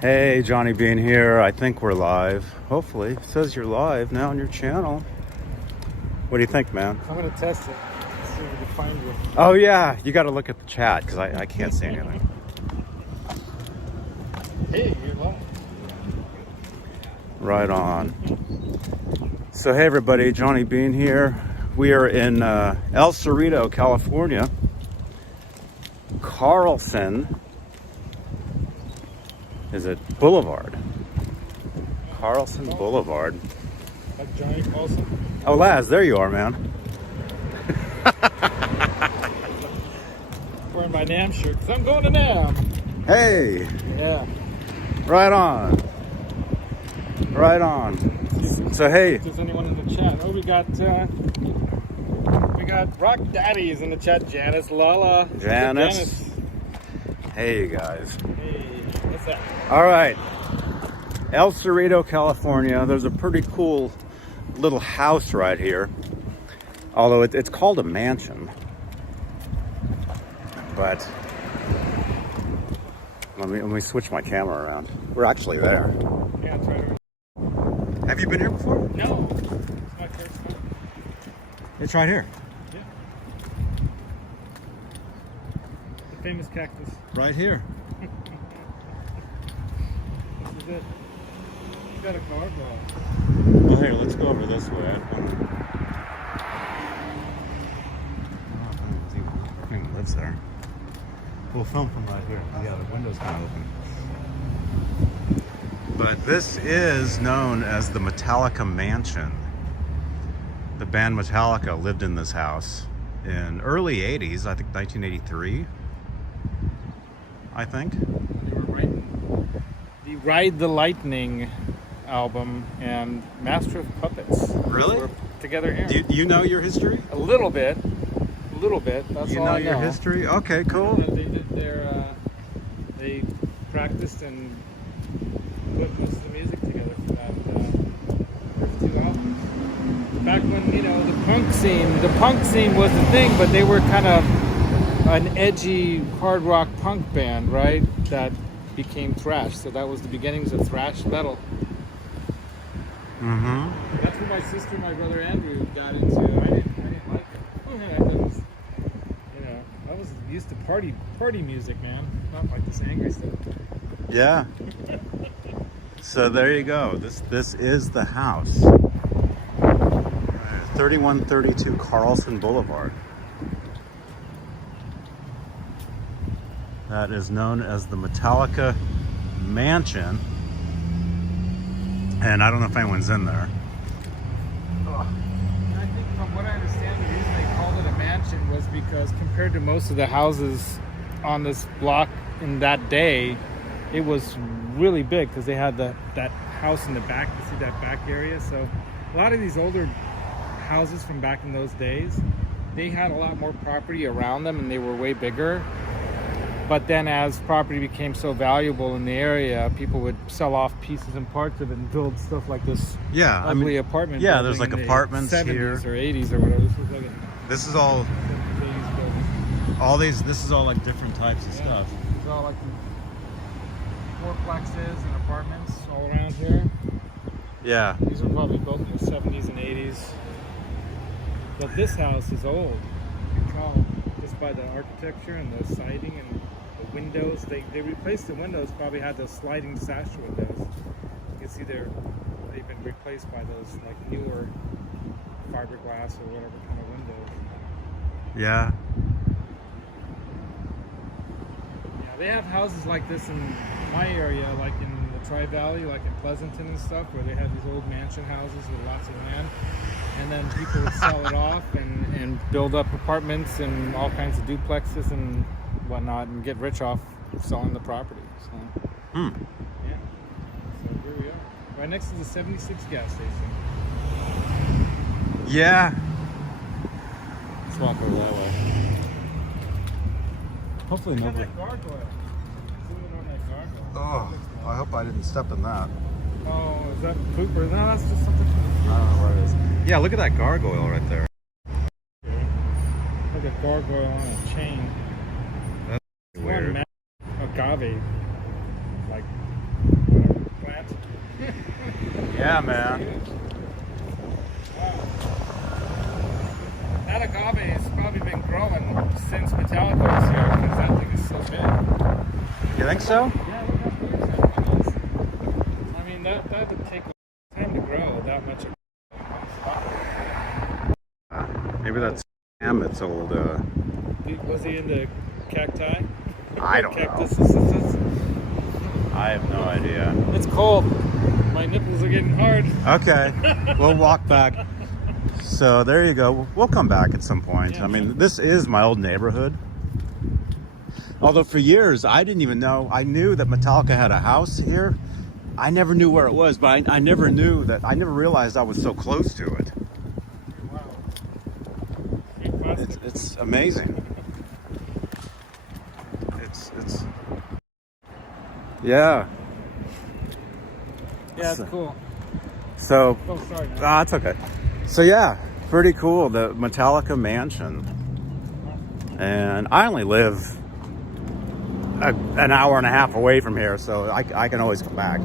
Hey, Johnny Bean here. I think we're live. Hopefully. It says you're live now on your channel. What do you think, man? I'm going to test it. See if we can find you. Oh, yeah. You got to look at the chat because I can't see anything. Hey, you're live. Right on. So, hey, everybody. Johnny Bean here. We are in El Cerrito, California. Carlson. Is it Boulevard? Carlson Boulevard. Like Johnny Carlson. Oh, Laz, there you are, man. Wearing my NAMM shirt because I'm going to NAMM. Hey. Yeah. Right on. Right on. So, hey. If there's anyone in the chat. Oh, we got Rock Daddies in the chat. Janice, Lala. Janice. Hey, you guys. Hey, what's that? All right. El Cerrito, California. There's a pretty cool little house right here. Although it's called a mansion. But let me switch my camera around. We're actually there. Yeah, it's right over. Have you been here before? No. It's my first time. It's right here. Yeah. The famous cactus. Right here. This is it. You got a car ball. Well, here, let's go over this way. I don't think anyone lives there. We'll film from right here. Yeah, the window's kind of open. But this is known as the Metallica Mansion. The band Metallica lived in this house in early 80s, I think 1983. I think. They were writing the Ride the Lightning album and Master of Puppets. Really? Were together here. Do you know your history? A little bit. That's You all know I your history? Okay, cool. They did their. They practiced and put most of the music together for that first two albums. Back when the punk scene was the thing, but they were kind of an edgy hard rock punk band, right? That became thrash. So that was the beginnings of thrash metal. Mm-hmm. That's what my sister and my brother Andrew got into. I didn't like it. I was used to party music, man. Not like this angry stuff. Yeah. So there you go. This is the house. 3132 Carlson Boulevard. That is known as the Metallica Mansion. And I don't know if anyone's in there. I think from what I understand, the reason they called it a mansion was because compared to most of the houses on this block in that day, it was really big because they had that house in the back. You see that back area? So a lot of these older houses from back in those days, they had a lot more property around them and they were way bigger. But then as property became so valuable in the area, people would sell off pieces and parts of it and build stuff like this ugly apartment yeah, there's building like in apartments the 70s here. or 80s or whatever. This is all 80s building. this is all like different types of stuff. It's all like fourplexes and apartments all around here. Yeah. These were probably built in the 70s and 80s. But this house is old. You can tell just by the architecture and the siding and the windows. They replaced the windows, probably had those sliding sash windows. You can see they've been replaced by those like newer fiberglass or whatever kind of windows. Yeah. Yeah, they have houses like this in my area, like in the Tri-Valley, like in Pleasanton and stuff, where they have these old mansion houses with lots of land. And then people would sell it off and build up apartments and all kinds of duplexes and whatnot and get rich off selling the property. So, yeah. So here we are. Right next to the 76 gas station. Yeah. Let's walk over that way. Hopefully Look at nobody. that gargoyle. Zoom in on that gargoyle. Oh, I hope I didn't step in that. Oh, is that poop or no? That's just something from the I don't know what it is. Yeah, look at that gargoyle right there. Like a gargoyle on a chain. That's weird. Agave, like Yeah, man. Wow. That agave has probably been growing since Metallica was here because that thing is so big. You think so? Yeah, look how big that is. I mean, that would take time to grow that much. Maybe that's Emmett's old. Was he into cacti? I don't know. Cactuses? I have no idea. It's cold. My nipples are getting hard. Okay, we'll walk back. So there you go. We'll come back at some point. Yeah, I mean, this is my old neighborhood. Although for years, I didn't even know. I knew that Metallica had a house here. I never knew where it was, but I never knew that. I never realized I was so close to it. Wow. It's amazing. It's yeah. Yeah, it's cool. So Oh, sorry. Man. it's okay. So yeah, pretty cool. The Metallica Mansion, and I only live an hour and a half away from here, so I can always come back.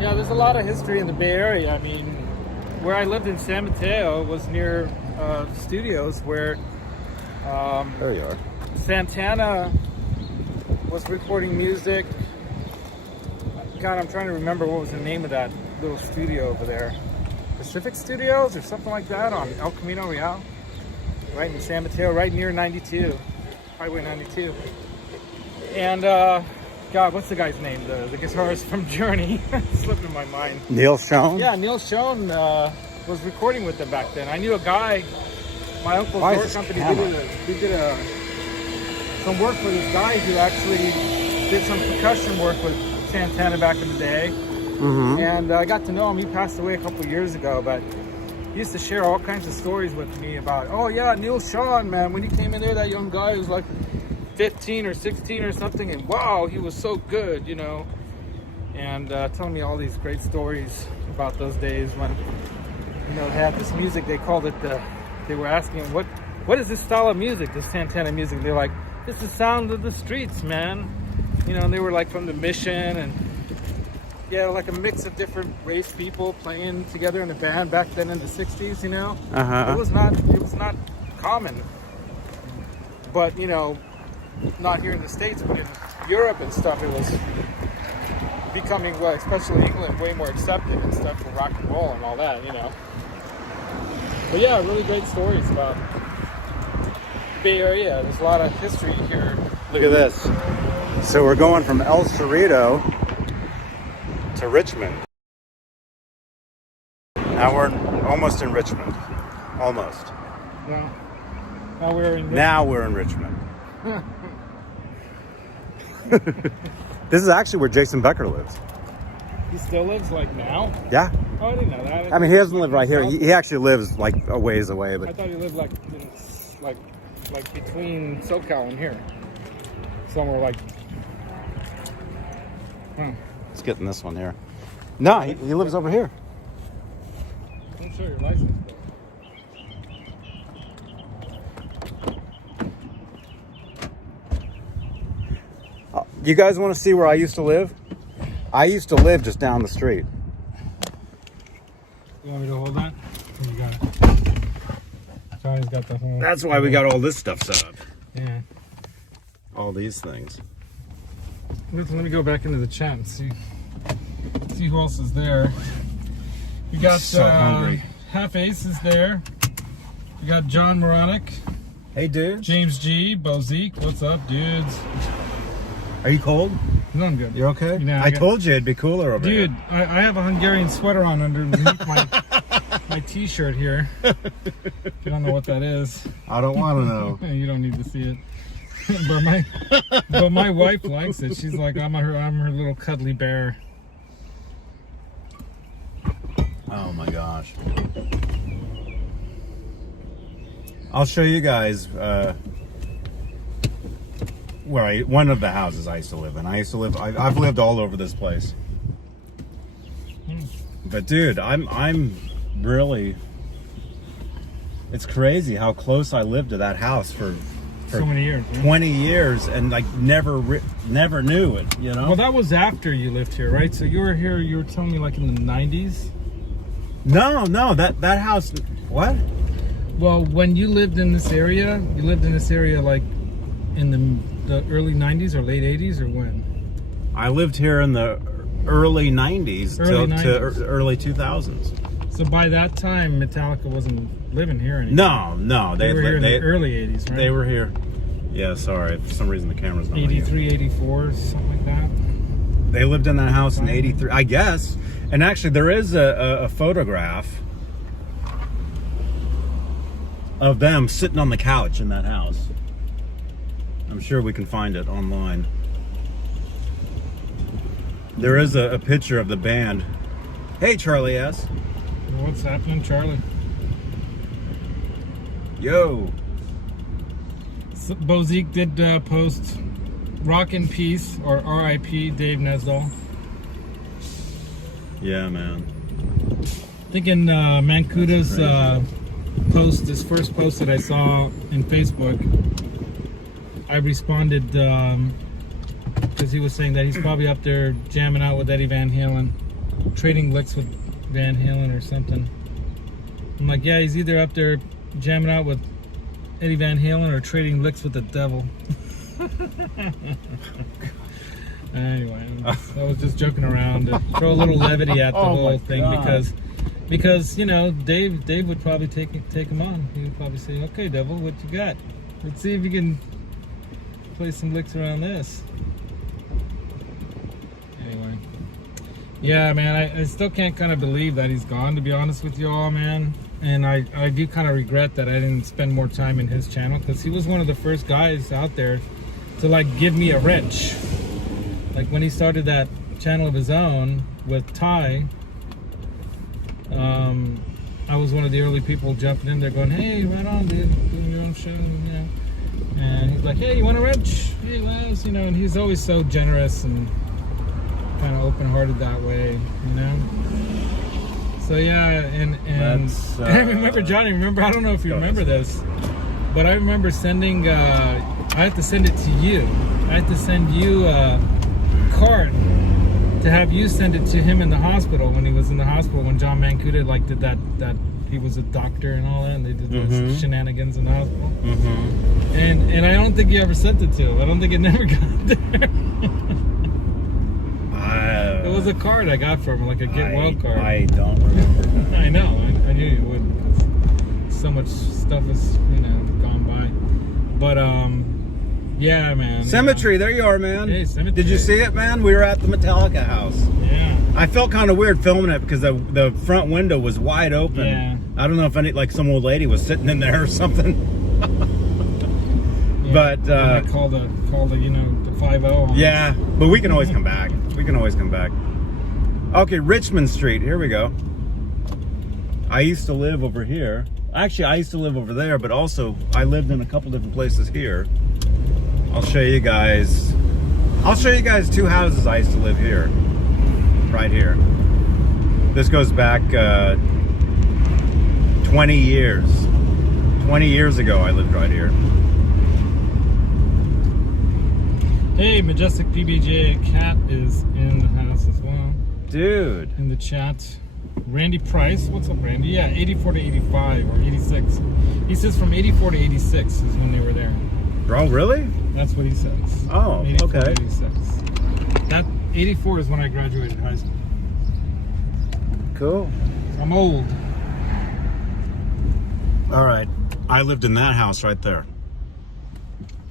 Yeah, there's a lot of history in the Bay Area. I mean, where I lived in San Mateo was near studios where There you are. Santana was recording music. God, I'm trying to remember what was the name of that little studio over there. Pacific Studios or something like that on El Camino Real. Right in San Mateo, right near 92. Highway 92. And, God, what's the guy's name? The guitarist from Journey. Slipped in my mind. Neil Schon? Yeah, Neil Schon was recording with them back then. I knew a guy, my uncle's Why is door this company, camera? we did some work for this guy who actually did some percussion work with Santana back in the day. Mm-hmm. And I got to know him. He passed away a couple of years ago, but he used to share all kinds of stories with me about, oh yeah, Neil Schon, man, when he came in there, that young guy was like 15 or 16 or something, and wow, he was so good, you know. And telling me all these great stories about those days when, you know, they had this music. They called it they were asking him, what is this style of music, this Santana music? They're like, it's the sound of the streets, man. You know, and they were like from the Mission, and yeah, like a mix of different race people playing together in a band back then in the 60s, you know. Uh-huh. It was not common. But, you know, not here in the States, but in Europe and stuff, it was becoming, well, especially England, way more accepted and stuff for rock and roll and all that, you know. But yeah, really great stories about Bay Area. There's a lot of history here. Look at this. So we're going from El Cerrito to Richmond. Now we're almost in Richmond. Almost. Yeah. Now we're in Richmond. This is actually where Jason Becker lives. He still lives like now? Yeah. Oh, I didn't know that. I mean, he doesn't live right here. He actually lives like a ways away. I But thought he lived like in, like between SoCal and here. Somewhere like. let's get in this one here. No, he lives over here. Don't show your license plate. You guys want to see where I used to live? I used to live just down the street. You want me to hold that? You got it. Charlie's got the whole. That's why we got all this stuff set up. Yeah. All these things. Let me go back into the chat and see who else is there. You got So hungry. Half Ace is there. You got John Moronic, Hey, dude. James G, Bozique. What's up, dudes? Are you cold? No, I'm good. You're okay? Yeah, I told you it'd be cooler over Dude, here. I have a Hungarian sweater on underneath my t-shirt here. You don't know what that is. I don't want to know. You don't need to see it. but my wife likes it. She's like, I'm her little cuddly bear. Oh my gosh. I'll show you guys one of the houses I used to live in. I've lived all over this place. But dude, I'm really, it's crazy how close I lived to that house for for so many years, right? 20 years, and like never knew it, you know? Well, that was after you lived here, right? So you were here, you were telling me like in the 90s? No, that house, what? Well, when you lived in this area, like in the early 90s or late 80s, or when? I lived here in the early 90s to early 2000s. So by that time, Metallica wasn't living here anymore. No, they were here in the early 80s, right? They were here. Yeah, sorry, for some reason the camera's not 83, 84, something like that. They lived in that house in 83, I guess. And actually, there is a photograph of them sitting on the couch in that house. I'm sure we can find it online. There is a picture of the band. Hey, Charlie S. What's happening, Charlie? Yo. So Bozique did post Rock in Peace, or R.I.P. Dave Nesdall. Yeah, man. Thinking Mancuta's post, his first post that I saw in Facebook, I responded because he was saying that he's probably up there jamming out with Eddie Van Halen, trading licks with Van Halen or something. I'm like, yeah, he's either up there jamming out with Eddie Van Halen or trading licks with the devil. Anyway, I was just joking around to throw a little levity at the whole thing, because you know, Dave would probably take him on. He would probably say, okay, devil, what you got? Let's see if you can play some licks around this. Anyway, yeah, man, I still can't kind of believe that he's gone, to be honest with you all, man. And I do kind of regret that I didn't spend more time in his channel, because he was one of the first guys out there to like give me a wrench. Like when he started that channel of his own with Ty, I was one of the early people jumping in there going, hey, right on, dude, doing your own show, you know. And he's like, hey, you want a wrench? Hey, Les, you know, and he's always so generous and kind of open-hearted that way, you know. So yeah, and I remember, Johnny, I don't know if you remember this, but I remember sending, I had to send it to you. I had to send you a card to have you send it to him in the hospital, when he was in the hospital, when John Mancuda like did that he was a doctor and all that, and they did those shenanigans in the hospital. And I don't think you ever sent it to him. I don't think it never got there. It was a card I got from him, like a get well card. I don't remember that. I know, I knew you would. So much stuff has, you know, gone by. But yeah, man. Cemetery, there you are, man. Hey, Cemetery. Did you see it, man? We were at the Metallica house. Yeah. I felt kind of weird filming it because the front window was wide open. Yeah. I don't know if like some old lady was sitting in there or something. Yeah. But I called the you know, the 5-0. Yeah, but we can always come back. We can always come back. Okay, Richmond Street. Here we go. I used to live over here. Actually, I used to live over there, but also I lived in a couple different places here. I'll show you guys. I'll show you guys two houses I used to live here. Right here. This goes back 20 years. 20 years ago I lived right here. Hey, Majestic PBJ Cat is in the house as well. Dude. In the chat. Randy Price. What's up, Randy? Yeah, 84 to 85 or 86. He says from 84 to 86 is when they were there. Oh, really? That's what he says. Oh, 84 okay. to 86. That 84 is when I graduated high school. Cool. I'm old. All right. I lived in that house right there.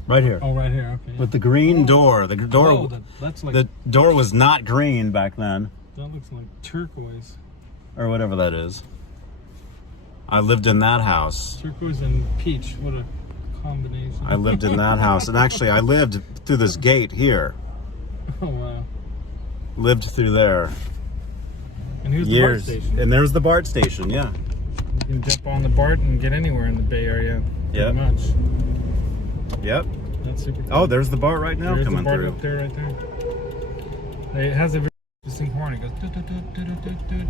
Right here. Oh, right here. Okay. With the green door. The door. Oh, that's like, the door was not green back then, that looks like turquoise. or whatever that is. I lived in that house. Turquoise and peach. What a combination. I lived in that house, and actually, I lived through this gate here. Oh wow. Lived through there. And here's Years. the BART station. And there's the BART station. Yeah. You can jump on the BART and get anywhere in the Bay Area. Yep. Pretty much. Yep. That's super cool. Oh, there's the BART right now There's coming the BART through. up there, right there. It has a very interesting horn. It goes doot, doot, doot, doot, doot, doot.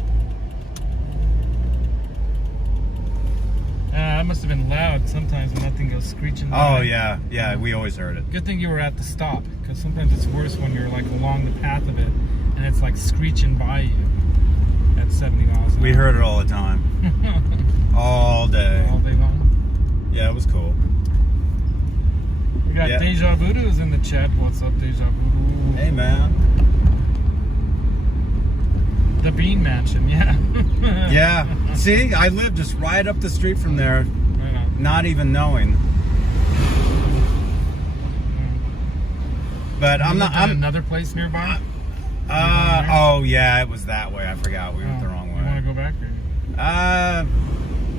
that must have been loud sometimes when that thing goes screeching by. Oh, yeah. Yeah, we always heard it. Good thing you were at the stop, because sometimes it's worse when you're like along the path of it and it's like screeching by you at 70 miles an hour. We heard it all the time. All day. All day long. Yeah, it was cool. We got Deja Voodoo's in the chat. What's up, Deja Voodoo? Hey, man. The Bean Mansion, yeah. Yeah. See, I live just right up the street from there, Right on. not even knowing. But I'm not. I'm another place nearby. Oh yeah, it was that way. I forgot we went the wrong way. You want to go back? Or?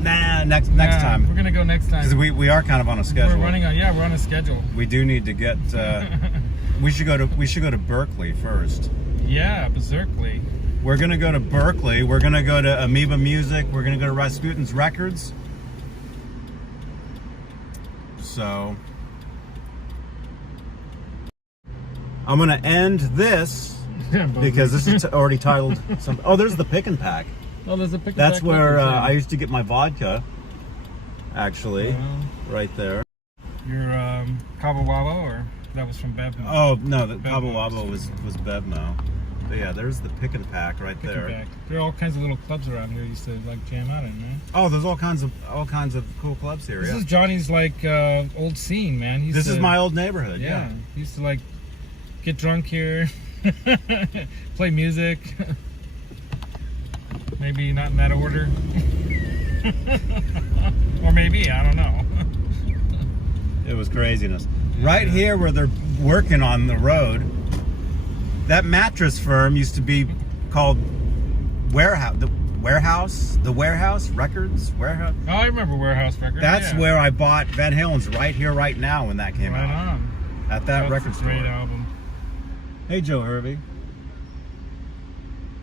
Nah. Next time. We're gonna go next time. Because we are kind of on a schedule. We're on a schedule. We do need to get. We should go to Berkeley first. Yeah, Berkeley. We're gonna go to Berkeley. We're gonna go to Amoeba Music. We're gonna go to Rasputin's Records. So I'm gonna end this because this is already titled something. Oh, there's the Pick and Pack. Oh, there's a Pick and That's Pack where record, I used to get my vodka. Actually, right there. Your Cabo Wabo, or that was from Bevmo? Oh no, the Cabo Wabo was Bevmo. But yeah, there's the Pick and Pack right there. There are all kinds of little clubs around here you used to like jam out in, man. Oh, there's all kinds of cool clubs here. This is Johnny's like old scene, man. This is my old neighborhood. Yeah. He used to like get drunk here, play music. Maybe not in that order. Or maybe, I don't know. It was craziness. Right here where they're working on the road, that mattress firm used to be called The Warehouse Records. Warehouse. Oh, I remember Warehouse Records. That's where I bought Van Halen's Right Here, Right Now when that came out. Right on. At that record store. Great album. Hey, Joe Hervey.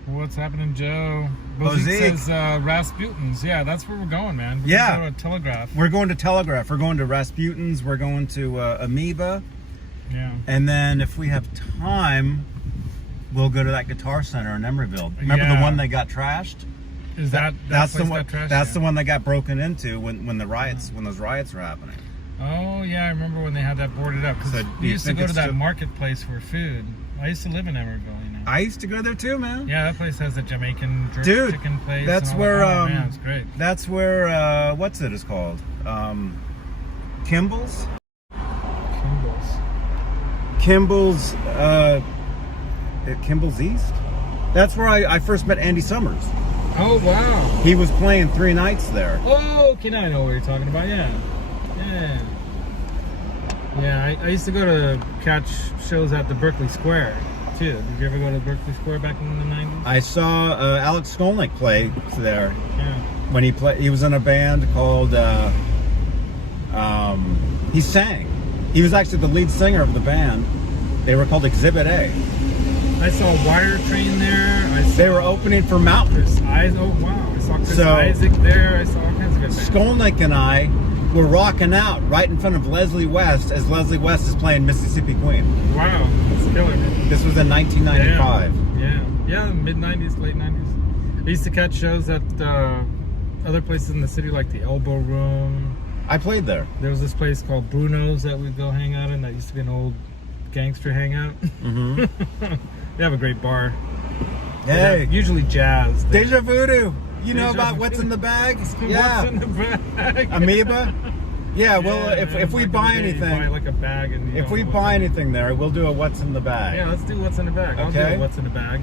What's happening, Joe? Bozique says Rasputin's. Yeah, that's where we're going, man. We're going to Telegraph. We're going to Telegraph. We're going to Rasputin's. We're going to Amoeba. Yeah. And then if we have time, we'll go to that Guitar Center in Emeryville. Remember the one that got trashed? Is that's the one? Trashed? That's the one that got broken into when those riots were happening. Oh yeah, I remember when they had that boarded up. Because we used to go to that marketplace for food. I used to live in Emeryville, you know. I used to go there too, man. Yeah, that place has a Jamaican jerk chicken place. That's where man, it's great. That's where what's it is called? Kimball's. Kimball's at Kimball's East. That's where I first met Andy Summers. Oh wow! He was playing 3 nights there. Oh, okay, now I know what you're talking about. Yeah. I used to go to catch shows at the Berkeley Square too. Did you ever go to Berkeley Square back in the 90s? I saw Alex Skolnick play there. Yeah. When he was in a band called he sang. He was actually the lead singer of the band. They were called Exhibit A. I saw Wire Train there. They were opening for Mountain. Oh wow! I saw Chris Isaac there. I saw all kinds of good bands. Skolnick and I were rocking out right in front of Leslie West as Leslie West is playing Mississippi Queen. Wow, that's killer. This was in 1995. Yeah, mid 90s, late 90s. I used to catch shows at other places in the city like the Elbow Room. I played there. There was this place called Bruno's that we'd go hang out in. That used to be an old gangster hangout. Mm-hmm. They have a great bar. Hey, usually jazz. Deja Voodoo. You know about what's in the bag? Yeah. What's in the bag? Amoeba. Yeah. Well, if we buy anything, buy like a bag, and if we buy anything there, we'll do a what's in the bag. Yeah, let's do what's in the bag. Okay. I'll do what's in the bag.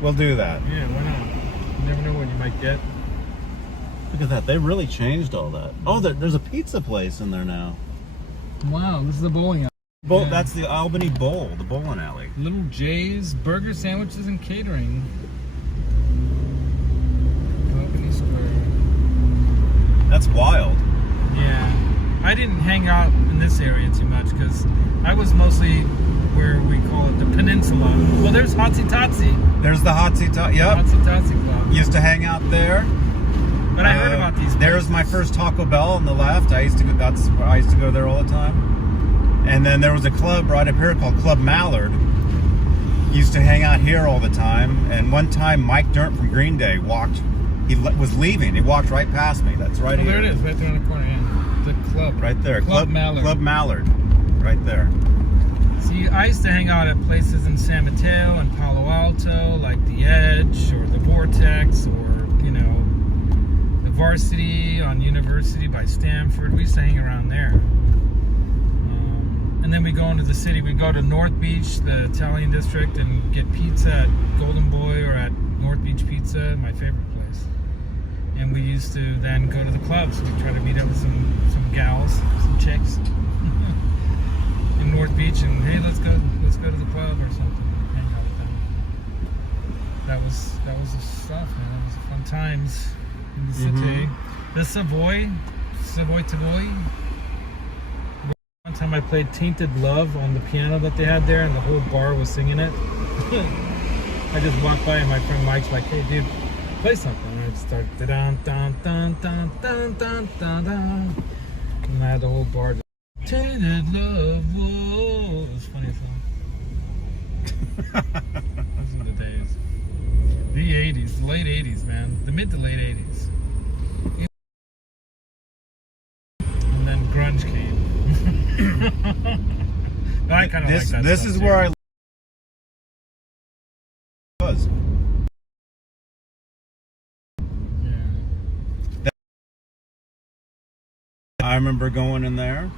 We'll do that. Yeah, why not? You never know what you might get. Look at that. They really changed all that. Oh, there's a pizza place in there now. Wow, this is a bowling alley. Yeah. That's the Albany Bowl, the bowling alley. Little J's Burger Sandwiches and Catering. Albany Square. That's wild. Yeah. I didn't hang out in this area too much because I was mostly where we call it the Peninsula. Well, there's Hotsy Totsy. There's the Hotsy Totsy. Yep. Hotsy Totsy Club. Used to hang out there. But I heard about these places. There's my first Taco Bell on the left. I used to go there all the time. And then there was a club right up here called Club Mallard. Used to hang out here all the time. And one time Mike Dirnt from Green Day walked He was leaving. He walked right past me. That's right here. There it is, right there in the corner. Yeah. The club. Right there. Club Mallard. Club Mallard. Right there. See, I used to hang out at places in San Mateo and Palo Alto, like The Edge or The Vortex, or, you know, the Varsity on University by Stanford. We used to hang around there. And then we go into the city. We go to North Beach, the Italian district, and get pizza at Golden Boy or at North Beach Pizza, my favorite place. And we used to then go to the clubs. We try to meet up with some gals, some chicks in North Beach, and hey, let's go to the club or something. Hang out with them. That was the stuff, man. That was fun times in the city. The Savoy. One time I played Tainted Love on the piano that they had there, and the whole bar was singing it. I just walked by and my friend Mike's like, "Hey, dude, play something." And I start dun dun dun dun dun dun dun dun, and I had the whole bar. Tainted Love, whoa! It was a funny song. Those are the days. The 80s, the late 80s, man. The mid to late 80s. And then grunge came. But I kind of like that. This is where I was. Yeah. I remember going in there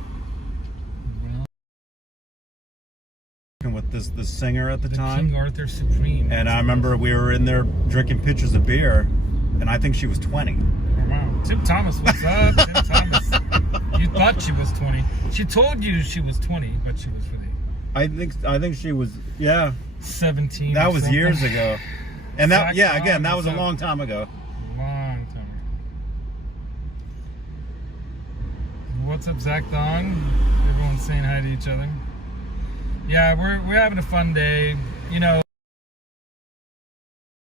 with this singer at the time, King Arthur Supreme. and I remember we were in there drinking pitchers of beer, and I think she was 20. Oh, wow. Tim Thomas, what's up? Tim Thomas. You thought she was 20. She told you she was 20, but she was really... I think she was, yeah. 17. That was something. years ago. And that, Zach yeah, Long, again, that was a what's up? long time ago. Long time ago. What's up, Zach Dong? Everyone's saying hi to each other. Yeah, we're having a fun day. You know,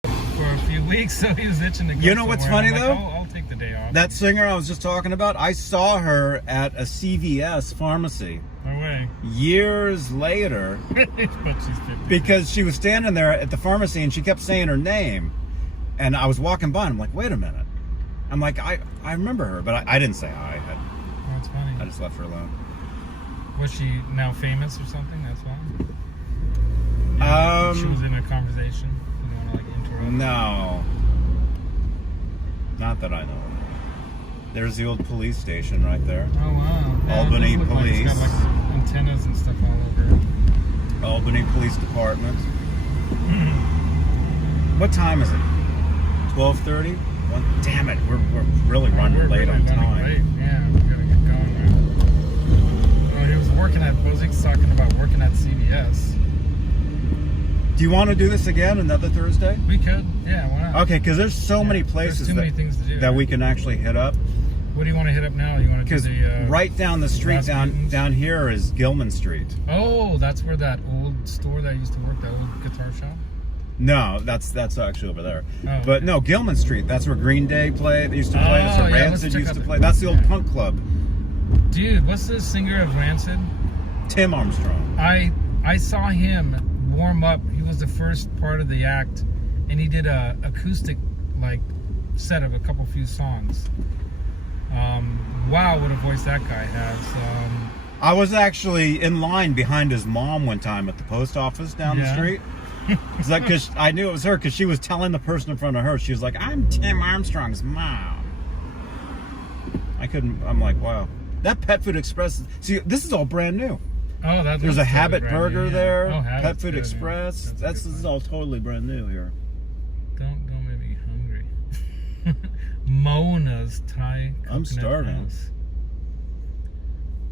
for a few weeks, so he was itching to go. You know what's somewhere. funny, I'm like, though? I'll take the day off. That singer I was just talking about, I saw her at a CVS pharmacy No way. years later But she's 50. because she was standing there at the pharmacy and she kept saying her name. And I was walking by and I'm like, wait a minute. I'm like, I remember her, but I didn't say hi. That's funny. I just left her alone. Was she now famous or something? That's why. She was in a conversation. You don't want to like interrupt. No. Not that I know of. There's the old police station right there. Oh wow. Yeah, Albany it does look like Police. it's got like antennas and stuff all over. Albany Police Department. What time is it? 12:30? Damn it, we're really running late on time. Late. Yeah, we gotta get going, man. Oh, he was working at, what was he talking about working at CVS? Do you want to do this again another Thursday? We could, yeah, why not? Okay, because there's so many places there's too many things to do, that right? we can actually hit up. What do you want to hit up now? You want to do Because the right down the street, Rasputin's? down here is Gilman Street. Oh, that's where that old store that I used to work, that old guitar shop? No, that's actually over there. Oh, But okay. no, Gilman Street. That's where Green Day played. They used to play. That's where yeah, let's Rancid check used out to the- play. That's the old yeah. punk club. Dude, what's the singer of Rancid? Tim Armstrong. I saw him warm up. He was the first part of the act, and he did a acoustic like set of a few songs. Wow, what a voice that guy has. I was actually in line behind his mom one time at the post office down the Yeah. street. It's like, cause I knew it was her because she was telling the person in front of her. She was like, "I'm Tim Armstrong's mom." I'm like, wow. That Pet Food Express. See, this is all brand new. Oh, that's There's a Habit Burger yeah. there. Oh, Habit's Pet Food good, Express. yeah. This a good is one. all totally brand new here. Don't make me hungry. Mona's Thai. I'm Coconut starving. House.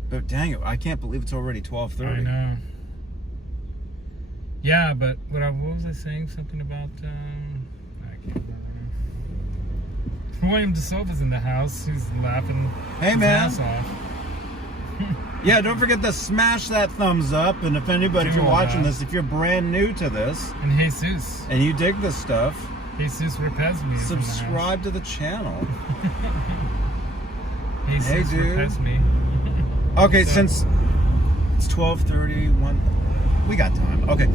But dang it, I can't believe it's already 12:30. I know. Yeah, but what was I saying? Something about I can't remember. William DeSilva's in the house. He's laughing Hey, his man. ass off. Yeah, don't forget to smash that thumbs up. And if anybody, if Do you're all watching that. this, if you're brand new to this And Jesus. and you dig this stuff, Jesus Repesme is in the house. subscribe to the channel. Jesus Hey, dude. Repesme. Okay, So- since it's 12:31, we got time. Okay,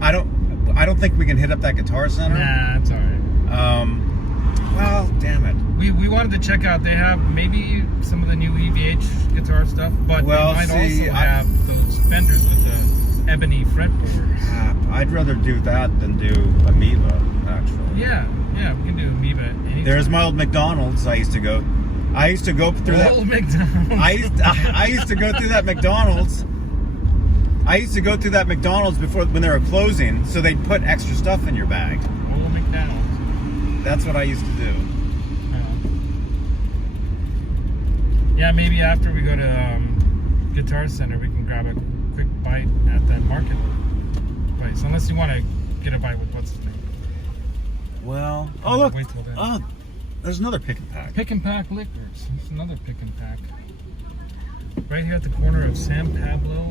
I don't think we can hit up that Guitar Center. Nah, it's alright. Well, damn it. We wanted to check out. They have maybe some of the new EVH guitar stuff, but Well, they might see, also have those fenders with the ebony fretboard. I'd rather do that than do Amoeba, actually. Yeah, we can do Amoeba. Anytime. There's my old McDonald's. I used to go through that. Old McDonald's. I used to go through that McDonald's. I used to go through that McDonald's before when they were closing, so they'd put extra stuff in your bag. Old McDonald's. That's what I used to do. Yeah, maybe after we go to Guitar Center, we can grab a quick bite at that market place. Unless you want to get a bite with what's his name. Well, oh look, Wait till then. oh, there's another pick and pack. Pick and Pack Liquors. There's another Pick and Pack. Right here at the corner of San Pablo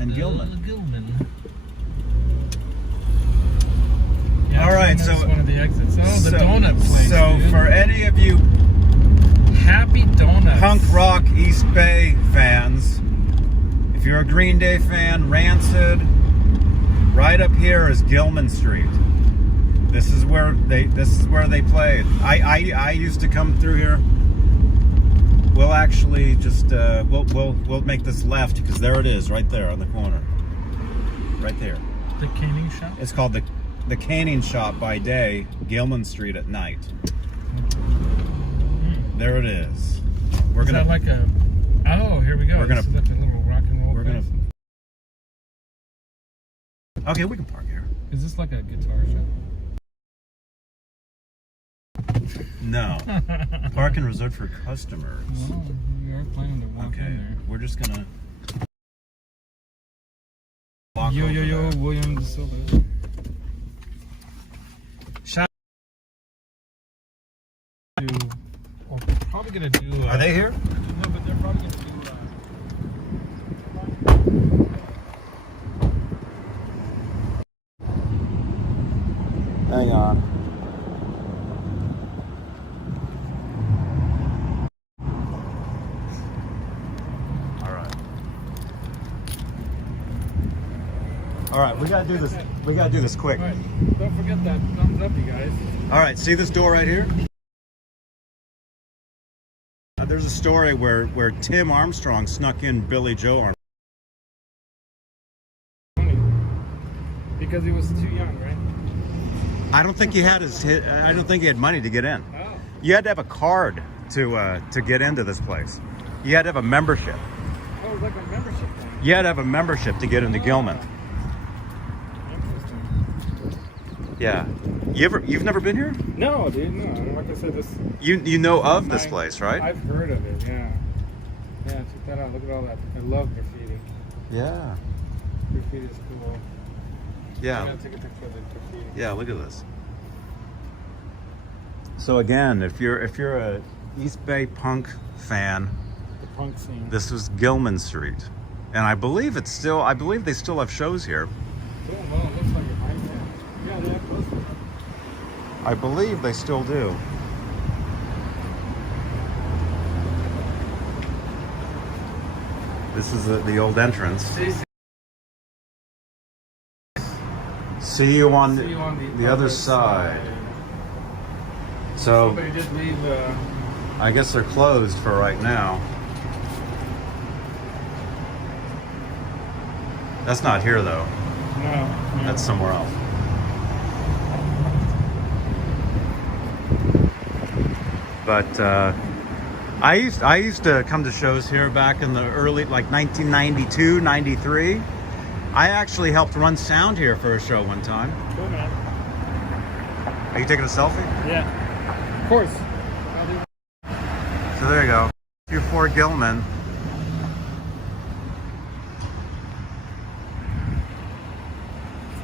and Gilman. Gilman. Yeah, All right, that's so one of the exits. Oh, the donut place. So dude. for any of you Happy Donuts. punk rock East Bay fans, if you're a Green Day fan, Rancid, right up here is Gilman Street. This is where they played. I used to come through here. We'll actually just we'll make this left because there it is, right there on the corner, right there. The caning shop. It's called the Caning Shop by day, Gilman Street at night. There it is. We're gonna. Is that like a? Oh, here we go. We're gonna. This is like a little rock and roll. We're place. Okay, we can park here. Is this like a guitar shop? No, parking reserved for customers. No, we are planning to walk Okay, in there. we're just gonna. Walk Yo, over there. William De Silva. Shot. We're probably gonna do. Are they here? No, but they're probably gonna do. Hang on. All right, we gotta do this. We gotta do this quick. All right, don't forget that thumbs up, you guys. All right, see this door right here? There's a story where Tim Armstrong snuck in Billy Joe Armstrong. Because he was too young, right? I don't think he had I don't think he had money to get in. Oh. You had to have a card to get into this place. You had to have a membership. Oh, it was like a membership thing. You had to have a membership to get into Gilman. Interesting. Yeah. You've never been here? No, dude, no. Like I said, this. You know of this place, right? I've heard of it, yeah. Yeah, check that out. Look at all that. I love graffiti. Yeah. Graffiti is cool. Yeah. I'm gonna take a picture of the graffiti. Yeah, look at this. So again, if you're a East Bay punk fan, The punk scene. this was Gilman Street, and I believe they still have shows here. Cool. Well, it looks like a punk scene. Yeah, they have posters. I believe they still do. This is the old entrance. See you on the other side. So Somebody did leave. I guess they're closed for right now. That's not here though. No. That's somewhere else. But I used to come to shows here back in the early, like 1992, 93. I actually helped run sound here for a show one time. Cool, man. Are you taking a selfie? Yeah. Of course. So there you go. Q4 Gilman.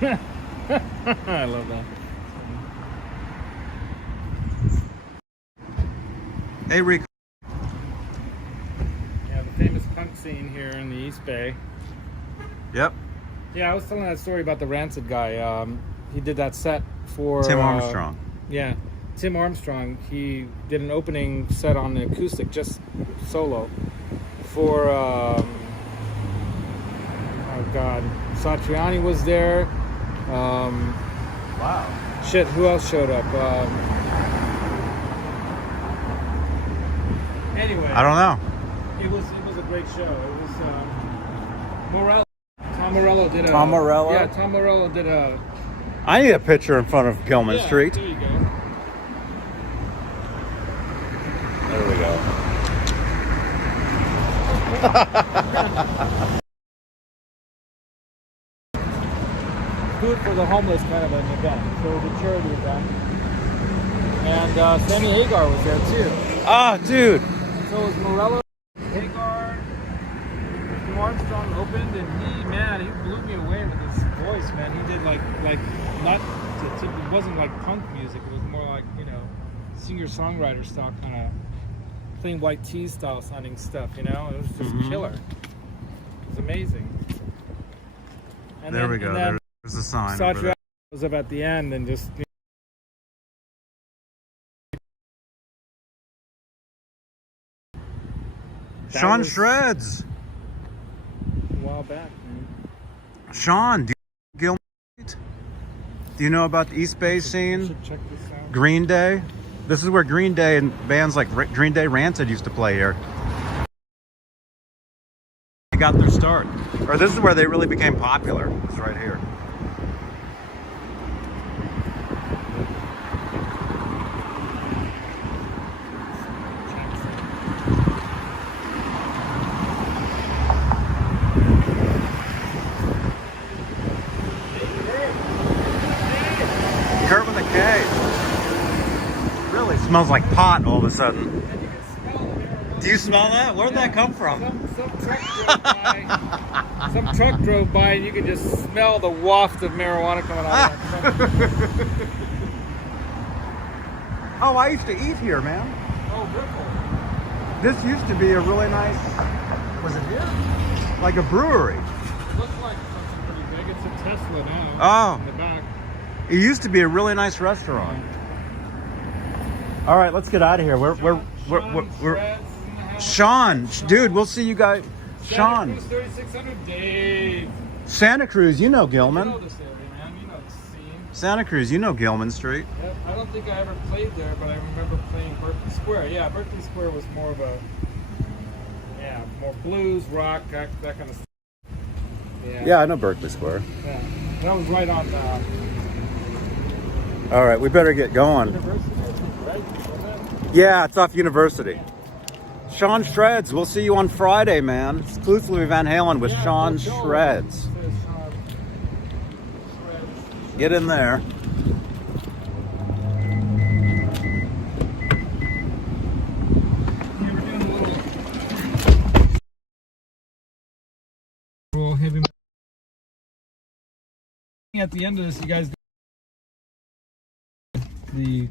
I love that. Hey, Rick. Yeah, the famous punk scene here in the East Bay. Yep. Yeah, I was telling that story about the Rancid guy. He did that set for Tim Armstrong. Yeah, Tim Armstrong. He did an opening set on the acoustic, just solo, for oh God, Satriani was there. Wow. Shit, who else showed up? Anyway, I don't know. It was a great show. It was Morello. Tom Morello did a. Tom Morello? Yeah, Tom Morello did a. I need a picture in front of Gilman Street. There you go. There we go. Food for the homeless kind of an event. So it was a charity event. And Sammy Hagar was there too. Ah, dude. So it was Morello, Hagar, Armstrong opened, and he blew me away with his voice, man. He did like not, it wasn't like punk music. It was more like, you know, singer-songwriter style, kind of plain white tea style sounding stuff, you know? It was just killer. It was amazing. And there we go. There's a sign. Saw was up at the end and just. Sean Shreds. A while back, man. Sean, do you know Gilman Street? Do you know about the East Bay scene? Should check this out. Green Day. This is where Green Day and bands like Green Day, Rancid used to play here. They got their start. Or this is where they really became popular. It's right here. Kurt with a K. Really smells like pot all of a sudden. Do you smell that? Where'd that come from? Some truck drove by and you could just smell the waft of marijuana coming out of that truck. Oh, I used to eat here, man. Oh, Berkeley. This used to be a really nice, Was it here? like a brewery. It looks like something pretty big. It's a Tesla now. Oh. In the back. It used to be a really nice restaurant. All right, let's get out of here. We're Sean, dude, we'll see you guys. Sean. Santa Cruz 3600 Dave. Santa Cruz, you know Gilman. You know this area, man. You know the scene. Santa Cruz, you know Gilman Street. Yep. I don't think I ever played there, but I remember playing Berkeley Square. Yeah, Berkeley Square was more of a, more blues, rock, that kind of stuff. Yeah, I know Berkeley Square. Yeah. That was right on All right, we better get going. University, right? Was Yeah, it's off University. Sean Shreds, we'll see you on Friday, man. Exclusively Van Halen with Sean Shreds. Get in there. Heavy. At the end of this, you guys. The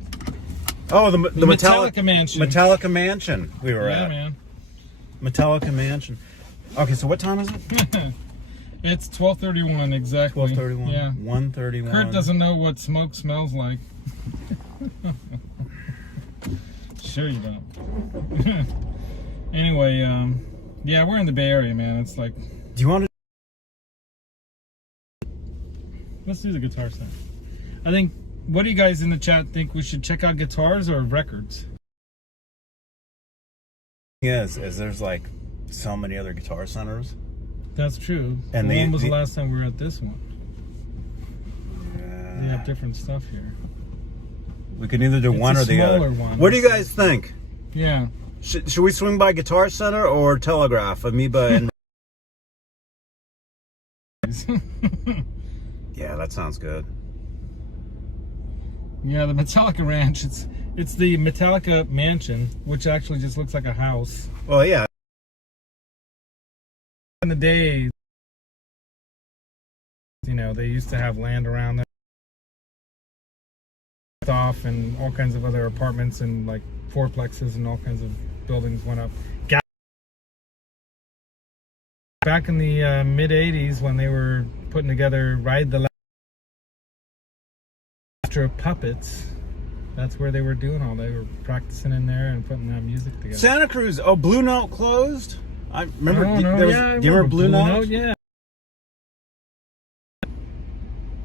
Metallica Mansion. Metallica Mansion we were at. Man. Metallica Mansion. Okay, so what time is it? It's 12:31 exactly. 12:31. Yeah. 1:31. Kurt doesn't know what smoke smells like. Sure you don't. Anyway, yeah, we're in the Bay Area, man. It's like. Do you want to? Let's do the guitar set. I think. What do you guys in the chat think? We should check out guitars or records? Yes, is there's like so many other guitar centers. That's true. And when was the last time we were at this one? Yeah. They have different stuff here. We could either do one or the other. One. What do you guys think? Yeah. Should we swing by Guitar Center or Telegraph, Amoeba, and? Yeah, that sounds good. Yeah, the Metallica Ranch. It's the Metallica Mansion, which actually just looks like a house. Well, yeah. In the day, you know, they used to have land around there, off, and all kinds of other apartments and like fourplexes and all kinds of buildings went up. Back in the mid '80s, when they were putting together Ride the Laughter Puppets, that's where they were doing all. They were practicing in there and putting that music together. Santa Cruz. Oh, Blue Note closed. I remember. Oh, do you remember Blue Note? Yeah.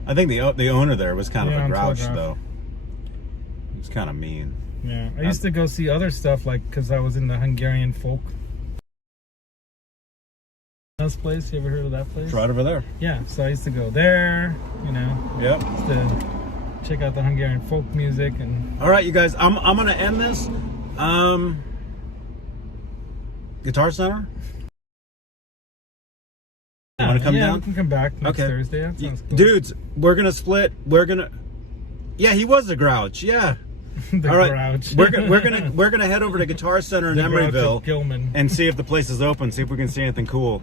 I think the owner there was kind of a on grouch, Telegraph. though. He was kind of mean. Yeah, I used to go see other stuff like because I was in the Hungarian folk. This place, you ever heard of that place? It's right over there. Yeah, so I used to go there. You know. Yep. Just to check out the Hungarian folk music and. All right, you guys. I'm gonna end this. Guitar Center. You want to come down? We can come back next Thursday. That sounds cool. Dudes, we're gonna split. Yeah, he was a grouch. Yeah. The All right, grouch. we're gonna head over to Guitar Center in The grouch Emeryville of Gilman. and see if the place is open. See if we can see anything cool.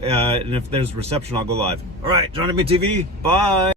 And if there's reception, I'll go live. All right, Johnny B TV. Bye.